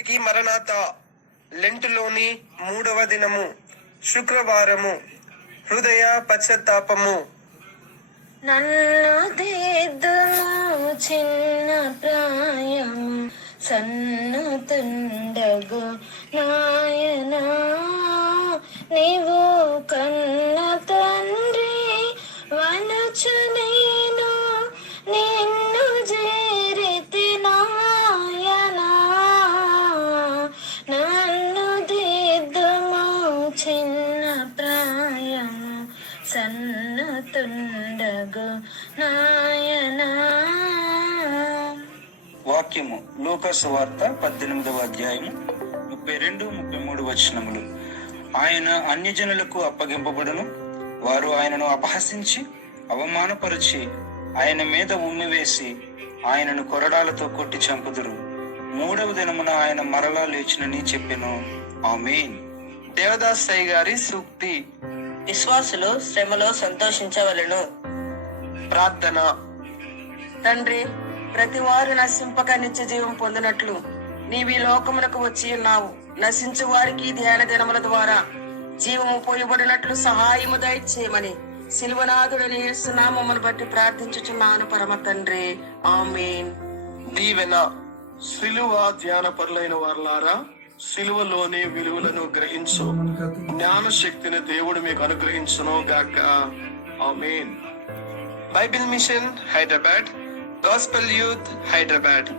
అందరికీ మరణాత లెంటులోని 3వ దినము శుక్రవారము. హృదయ పశ్చాత్తాపము. నన్ను దిద్దుము చిన్న ప్రాయము సన్నుతుండగు నాయనా, నీవు కన్న తండ్రి వనచు నేను నిన్ను చేరితి నాయనా. నన్ను దిద్దుము చిన్న ప్రాయము సన్నుతుండగు నాయనా. వాక్యము లూకాసు వార్త 18వ అధ్యాయము 32-33 వచనములు. ఆయన అన్యజనులకు అప్పగింపబడును, వారు ఆయనను అపహసించి అవమానపరిచి ఆయన మీద ఉమ్మివేసి ఆయనను కొరడాలతో కొట్టి చంపుదురు. 3వ దినమున ఆయన మరలా లేచునని చెప్పెను. ఆమేన్. దేవదాస్ సాయి గారి సూక్తి. విశ్వాసులు శ్రమలో సంతోషించవలెను. ప్రార్థన. తండ్రి, ప్రతి వారు నశింపక నిత్య జీవం పొందినట్లు నీవి లోకమునకు వచ్చి ఉన్నావు. నశించు వారికి ధ్యాన దినముల ద్వారా జీవము పోయబడినట్లు సహాయము దయచేయమని సిలువనాథుడని యేసు నామమును బట్టి ప్రార్థించుచున్నాను పరమ తండ్రి. ఆమేన్. దీవెన. సిలువ ధ్యాన పరులైన వారలారా, సిలువలోని విలువలను గ్రహించు జ్ఞాన శక్తిని దేవుడు మీకు అనుగ్రహించును గాక. ఆమేన్. Bible mission Hyderabad, gospel youth Hyderabad.